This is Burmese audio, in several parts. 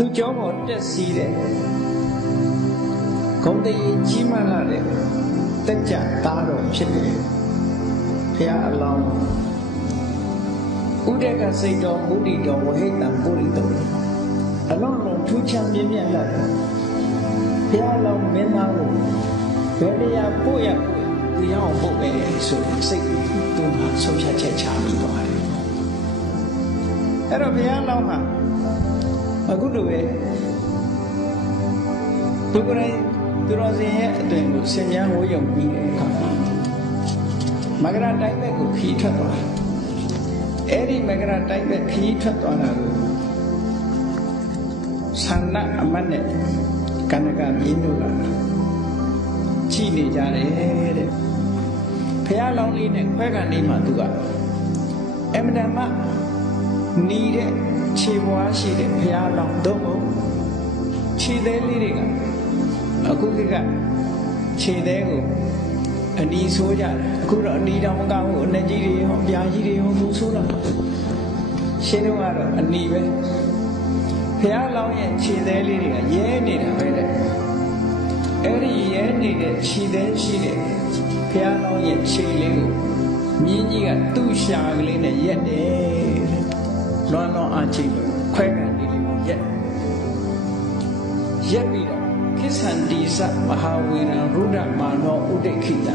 သူကြောပေါ်တက်စီးတဲ့ဂုံတည်းကြီးမားလာတဲ့တက်ကြသားတော်ဖြစ်တယ်ဘုရားအလောင်းဥဒကစိတ်တော်မုဒိတော်ဝဟိတံပုရိတောအလောင်းတော်ထူးချမ်းမြင့်မြတ်လာတယ်ဘုရားအလောင်းမင်းသားကိုဘယ်နေရာပို့ရပို့ရအောင်ပို့မယ်ဆိုတဲ့စိတ်သူ့မှာဆုံးဖြတ်ချက်ချပြီးသွားတယ်အဲ့တော့ဘုရားအလောင်းမှာ အခုလိုပဲသူကိုယ်တိုင်သူတော်စင်ရဲ့အတွင်ကိုဆင်ញံဝေးယုံပြီးတဲ့အခါမှာမဂရတိုင်းဘက်ကိုခီးထွက်သွားတယ်အဲ့ဒီမဂရတိုင်းဘက်ခီးထွက်သွားတာကိုဆန္ဒအမတ်နဲ့ကန္နကမြင်းတို့ကကြည်နေကြတယ်တဲ့ဖះလောင်းလေးနဲ့ခွဲကန်လေးမှာသူကအမတန်မှနီးတဲ့ ခြေပွားရှိတဲ့ဖះလောင်းတော့ခြေသေးလေးတွေကအခုကခြေသေးကိုအနီးဆိုးကြတယ်အခုတော့အနီးတောင်မကဘူးအနက်ကြီးတွေရောပြာကြီးတွေရောသူဆိုးတာရှင်းတော့ကတော့အနီးပဲဖះလောင်းရဲ့ခြေသေးလေးတွေကရဲနေတာပဲတဲ့အဲ့ဒီရဲနေတဲ့ခြေသေးရှိတဲ့ဖះလောင်းရဲ့ခြေလေးကိုမြင်းကြီးကသူ့ရှာကလေးနဲ့ရက်တယ် လွန်လွန်အားချိလို့ခွဲကန်လေးလေးရက်ရက်ပြီးတော့ကိစ္ဆန္တိသမဟာဝေရံရုဒ္ဓမာနောဥဒိခိတံ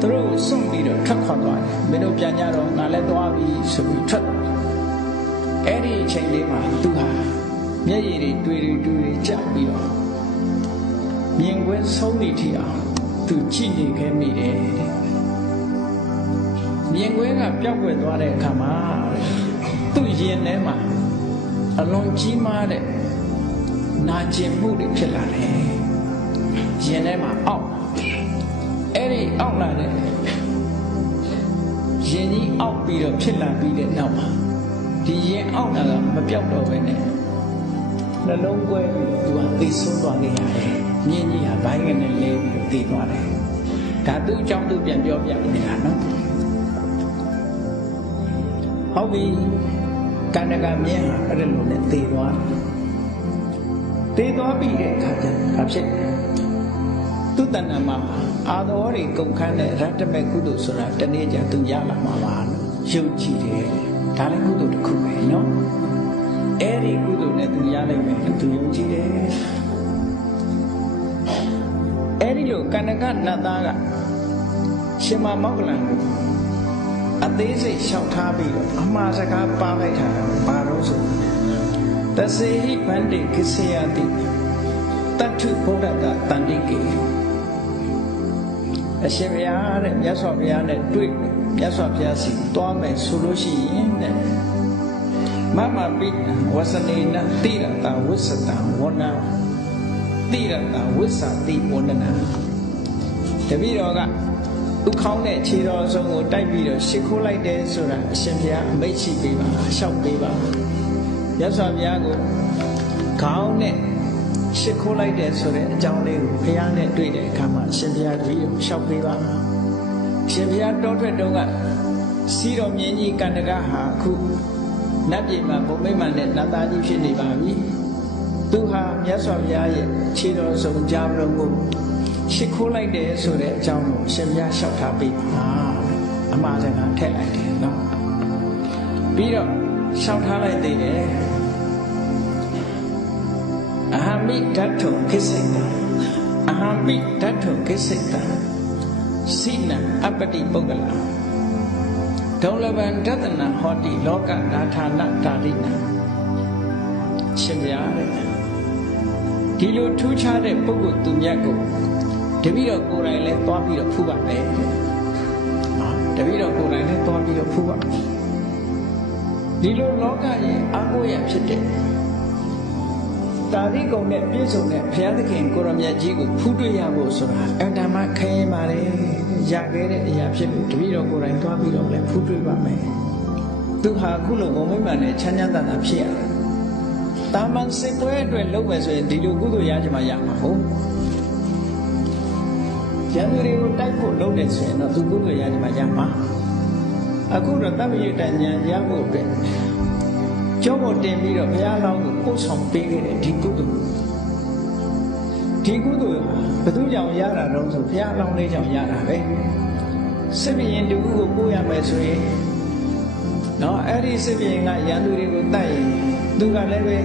သူတို့ကိုစွန့်ပြီးတော့ထွက်ခွာသွားတယ်မင်းတို့ပြန်ကြတော့ငါလည်းသွားပြီဆိုပြီးထွက်သွားတယ်အဲ့ဒီအချိန်လေးမှာသူဟာမျက်ရည်တွေတွေ့တွေတွေ့တွေကြပြီးတော့မြင်ကွင်းဆုံးနေထီအောင်သူကြည့်နေခဲ့မိတယ်တဲ့မြင်ကွင်းကပျောက်ွယ်သွားတဲ့အခါမှာ သူ့ရင်ထဲမှာအလွန်ကြီးမားတဲ့နာကျင်မှုတွေဖြစ်လာတယ်။ရင်ထဲမှာအောက်အဲ့ဒီအောက်လာတဲ့ရင်ကြီးအောက်ပြီးတော့ဖြစ်လာပြီးတဲ့နောက်မှာဒီရင်အောက်တာကမပြောက်တော့ပဲနဲ့နှလုံးကွဲပြီးတော့သူကသိဆုံးသွားနေရတယ်။မြင်းကြီးဟာဘိုင်းကနေလဲပြီးတော့သိသွားတယ်။ဒါသူ့အကြောင်းသူပြန်ပြောပြနေတာနော်။ဟုတ်ပြီ ကန္တကမြင်းဟာအဲ့ဒါလိုနဲ့သေသွားသေသွားပြီတဲ့အခါကျဒါဖြစ်သူတဏ္ဏမှာအာသောတွေကုန်ခန်းတဲ့ရတ္တမေကုသိုလ်ဆိုတာတနေ့ကျသူရလာမှာပါလို့ယုံကြည်တယ်ဒါလည်းကုသိုလ်တစ်ခုပဲနော်အဲ့ဒီကုသိုလ်နဲ့သူရနိုင်မယ်သူယုံကြည်တယ်အဲ့ဒီလိုကန္တကနတ်သားကရှင်မမောက္ကလံကို အသေးစိတ်လျှောက်ထားပြီးတော့အမှားစကားပါလိုက်တာဘာလို့ဆိုတစေဟိဗန္တိကိစ္စယတိတထုဗုဒ္ဓတာတန်တိကေအရှင်ဘုရားတဲ့မြတ်စွာဘုရားနဲ့တွေ့မြတ်စွာဘုရားစီတွားမယ်ဆိုလို့ရှိရင်တဲ့မမပိဝဆနေနတိရတာဝိသတံဝနာတိရတာဝိသတိဝန္ဒနာတပည့်တော်က သူခေါင်းနဲ့ခြေတော်ဆုံးကိုတိုက်ပြီးတော့ရှ िख ိုးလိုက်တယ်ဆိုတာအရှင်ဘုရားအမိတ်ရှိပေးပါလျှောက်ပေးပါမြတ်စွာဘုရားကိုခေါင်းနဲ့ရှ िख ိုးလိုက်တယ်ဆိုတဲ့အကြောင်းလေးကိုဘုရားနဲ့တွေ့တဲ့အခါမှာရှင်ဘုရားကြီးကိုလျှောက်ပေးပါရှင်ဘုရားတောထွက်တုန်းကစီတော်မြင်းကြီးကန္တကဟာအခုနတ်ပြည်မှာဘုံမိမ့်မှန်နဲ့နတ်သားကြီးဖြစ်နေပါပြီသူဟာမြတ်စွာဘုရားရဲ့ခြေတော်ဆုံးကြားမလို့ကို ရှ िख ိုးလိုက်တယ်ဆိုတဲ့အကြောင်းကိုရှင်ဘုရားလျှောက်ထားပေးပါအမှားစကားထည့်လိုက်တယ်နော်ပြီးတော့ရှောက်ထားလိုက်သေးတယ်အဟမိဓာတ်ထုံခိစိတံအဟမိဓာတ်ထုံခိစိတံစိနံအပတိပုဂ္ဂလာဒုံလဗံဒသနဟောတိလောကဒါဌာနဓာတိနံရှင်ပြားတဲ့ဒီလိုထူးခြားတဲ့ပုဂ္ဂိုလ်သူမြတ်ကို တပည့်တော်ကိုယ်တိုင်လဲသွားပြီးတော့ဖူးပါမယ်နော်တပည့်တော်ကိုယ်တိုင်လဲသွားပြီးတော့ဖူးပါမယ်ဒီလိုလောကရဲ့အကိုရဖြစ်တဲ့တာရိကုံနဲ့ပြည့်စုံတဲ့ဘုရားသခင်ကိုရမြတ်ကြီးကိုဖူးတွေ့ရဖို့ဆိုတာအတ္တမခရင်ပါလေရခဲ့တဲ့အရာဖြစ်လို့တပည့်တော်ကိုယ်တိုင်သွားပြီးတော့လည်းဖူးတွေ့ပါမယ်သူဟာအခုလိုဘုံမိမ့်မှန်နဲ့ချမ်းချမ်းသာသာဖြစ်ရတယ်တာမန်စစ်ပွဲအတွက်လုပ်မယ်ဆိုရင်ဒီလိုကုသိုလ်ရကြမှာရမှာဟုတ် ရန်သူတွေကိုတိုက်ဖို့လုပ်တယ်ဆိုရင်တော့သူကုသိုလ်ရကြမှာရမှာအခုတော့တပ္ပယတဉာဏ်ရဖို့အတွက်ကျောင်းပေါ်တင်ပြီးတော့ဘုရားလောင်းကိုပို့ဆောင်ပေးခဲ့တဲ့ဒီကုသိုလ်ဒီကုသိုလ်ဟာဘယ်သူကြောင့်ရတာတော့ဆိုဘုရားအလောင်းလေးကြောင့်ရတာပဲစစ်ဘရင်တူကိုပို့ရမယ်ဆိုရင်နော်အဲ့ဒီစစ်ဘရင်ကရန်သူတွေကိုတတ်ရင်သူကလည်းပဲ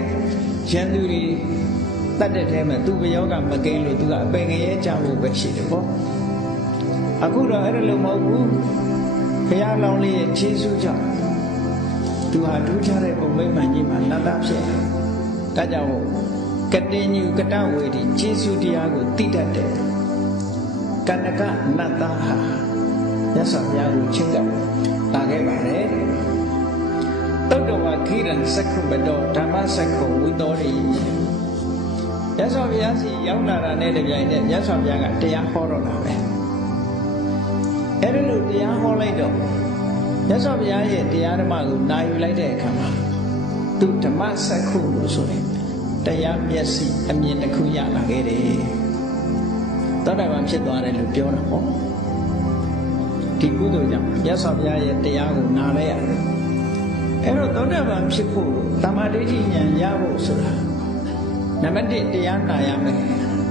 ရန်သူတွေ တတ်တဲ့ထဲမှာသူဘယောကမကိန်းလို့သူကအပင်ငရဲကြဖို့ပဲရှိတယ်ပေါ့အခုတော့အဲ့ဒါလို့မဟုတ်ဘူးဘုရားအလောင်းလေးရဲ့ခြေဆုကြောင့်သူဟာထူးခြားတဲ့ပုံမိမ့်မှန်ကြီးမှာနတ်သားဖြစ်တယ်ဒါကြောင့်ကတိညုကတဝေဒီခြေဆုတရားကိုသိတတ်တယ်ကန္နကနတ်သားဟာရသော်ဘုရားကိုချစ်ကပ်လာခဲ့ပါတယ်တုတ်တော်ဝခိရံစက္ခုပတောဓမ္မစက္ခုဝိတောရိ ရသော်ဘုရားစီရောက်လာတာနဲ့တပြိုင်နက်ရသော်ဘုရားကတရားဟောတော့တာပဲအဲ့ဒါလို့တရားဟောလိုက်တော့ရသော်ဘုရားရဲ့တရားဓမ္မကိုနာယူလိုက်တဲ့အခါမှာသူဓမ္မစက္ခုလို့ဆိုရင်တရားမျက်စိအမြင်တစ်ခုရလာခဲ့တယ်သောတာပန်ဖြစ်သွားတယ်လို့ပြောတာပေါ့ဒီကုသိုလ်ကြောင့်မြတ်စွာဘုရားရဲ့တရားကိုနားလဲရတယ်အဲ့တော့သောတာပန်ဖြစ်ဖို့တမာဒိဋ္ဌိဉာဏ်ရဖို့ဆိုတာ နံပါတ်1တရားနာရမယ်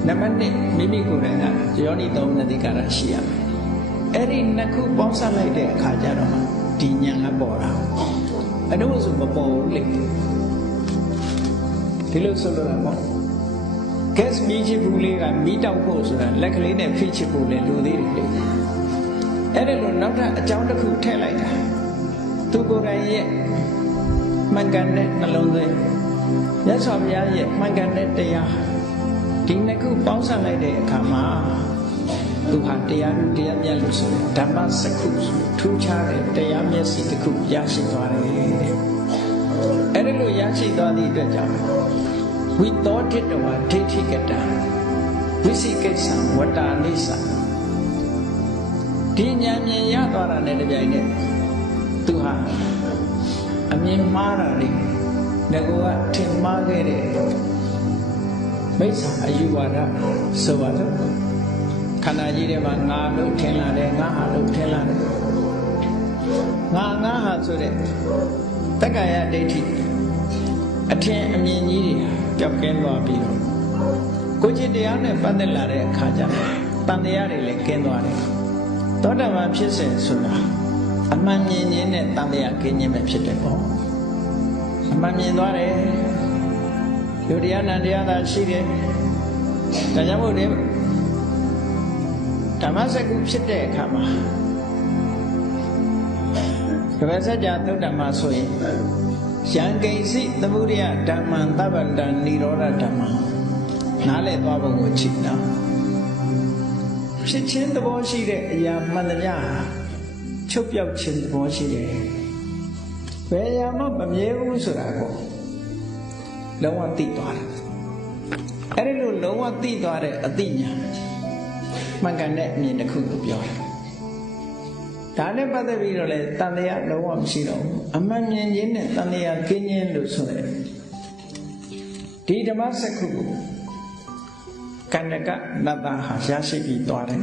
နံပါတ်2မိမိကိုယ်တိုင်ကယောနိသောမနတိကာရရှိရမယ်အဲ့ဒီနှစ်ခုပေါင်းစပ်လိုက်တဲ့အခါကျတော့ဒီဉာဏ်ကပေါ်တာအဲ့တော့ဆိုမပေါ်ဘူးလေဒီလိုဆိုလိုတာပေါ့ gas မီးချစ်ဘူးလေးကမီးတောက်ဖို့ဆိုတာလက်ကလေးနဲ့ဖိချစ်ဖို့လည်းလိုသေးတယ်လေအဲ့ဒါလို့နောက်ထပ်အကြောင်းတစ်ခုထည့်လိုက်တာသူကိုယ်တိုင်ရဲ့မှန်ကန်တဲ့နှလုံးသွင်း ရသော်ဘုရားရဲ့မှန်ကန်တဲ့တရားဒီနှစ်ခုပေါင်းစပ်လိုက်တဲ့အခါမှာသူဟာတရားလူတရားမြတ်လို့ဆိုတယ်ဓမ္မစကုထူးခြားတဲ့တရားမျက်စိတစ်ခုရရှိသွားတယ်တဲ့အဲ့ဒါလို့ရရှိသွားသည့်အတွက်ကြောင့်ဝိသောတိတဝဒိဋ္ဌိကတံဝိသိကိစ္စံဝတ္တာနိစ္စဒီဉာဏ်မြင်ရသွားတာနဲ့တပြိုင်နက်သူဟာအမြင်မှားတာလေ ငကောကထင်မှားခဲ့တဲ့မိစ္ဆာအယူဝါဒဆိုပါတော့ခန္ဓာကြီးထဲမှာငါလို့ထင်လာတယ်ငါဟာလို့ထင်လာတယ်ငါငါဟာဆိုတဲ့တက္ကရာဒိဋ္ဌိအထင်အမြင်ကြီးတွေပျောက်ကင်းသွားပြီးတော့ကိုจิตတရားနဲ့ပတ်သက်လာတဲ့အခါကျတော့တန်တရားတွေလည်းကင်းသွားတယ်သောတာပန်ဖြစ်စဉ်ဆိုတာအမှန်မြင်ခြင်းနဲ့တန်တရားကင်းခြင်းပဲဖြစ်တယ်ပေါ့အ မှန်မြင်သွားတယ်လူတရားနံတရားသာရှိတယ်ဒါကြောင့်မို့လေဓမ္မစကုဖြစ်တဲ့အခါမှာကပ္ပစကြာသုတ္တမဆိုရင်ယံကိဉ္စိသမုဒိယဓမ္မံသဗ္ဗတံនិရောဓဓမ္မံနားလည်သွားပုံကိုကြည့်နော်ဖြစ်ချင်းသဘောရှိတဲ့အရာမှန်သမျှချုပ်ပြောက်ခြင်းသဘောရှိတယ် ဘယ်အရာမှမမြဲဘူးဆိုတာကိုလုံးဝသိသွားတာအဲ့ဒီလိုလုံးဝသိသွားတဲ့အသိဉာဏ်မှန်ကန်တဲ့အမြင်တစ်ခုကိုပြောတာဒါနဲ့ပတ်သက်ပြီးတော့လေတန်တရားလုံးဝမရှိတော့ဘူးအမှန်မြင်ခြင်းနဲ့တန်တရားကင်းခြင်းလို့ဆိုတဲ့ဒီဓမ္မစက္ခုကိုကန္နကနတ္တဟာရရှိပြီးသွားတယ်